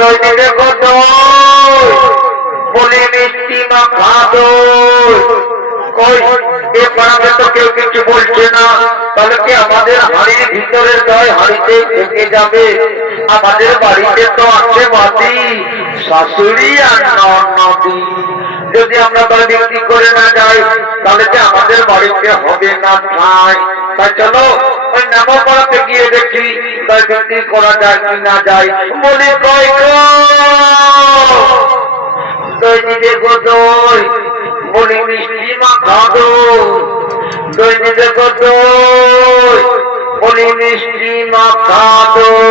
দৈনিকে কত বলি মিষ্টি না কি আমাদের বাড়িতে তো আছে বাতি, শাশুড়ি আর যদি আমরা দয় বিক্রি করে না যাই, তাহলে যে আমাদের বাড়িতে হবে না ঠাই? তাই চলো। ওই নামো গিয়ে দেখি দয় বিক্রি করা যায় কি না যায়। বলি কয় গো? দই নিবে গো দই বলি, মিষ্টি মাখা দই দই নিবে গো দই মিষ্টি মাখা কোথায়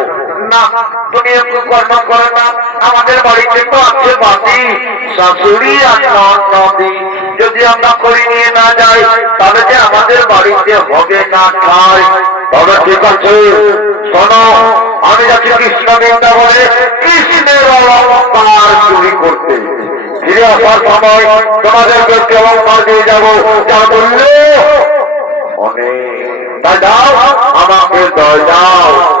না। তুমি একটু কর্ম করো না। আমাদের বাড়িতে তো আছে বাতি। শাশুড়ি আর নদী যদি আমরা করে নিয়ে না যাই, তাহলে যে আমাদের বাড়িতে হবে না খাই তবে ঠিক আছে? শোনো, আমি যাচ্ছি কৃষ্ণ বৃন্দাবনে কৃষ্ণের অলঙ্কার চুরি করতে। ফিরে আসার সময় তোমাদেরকে কেমন মার দিয়ে যাব। যা বললে? অনেক। দাও আমাকে দাও।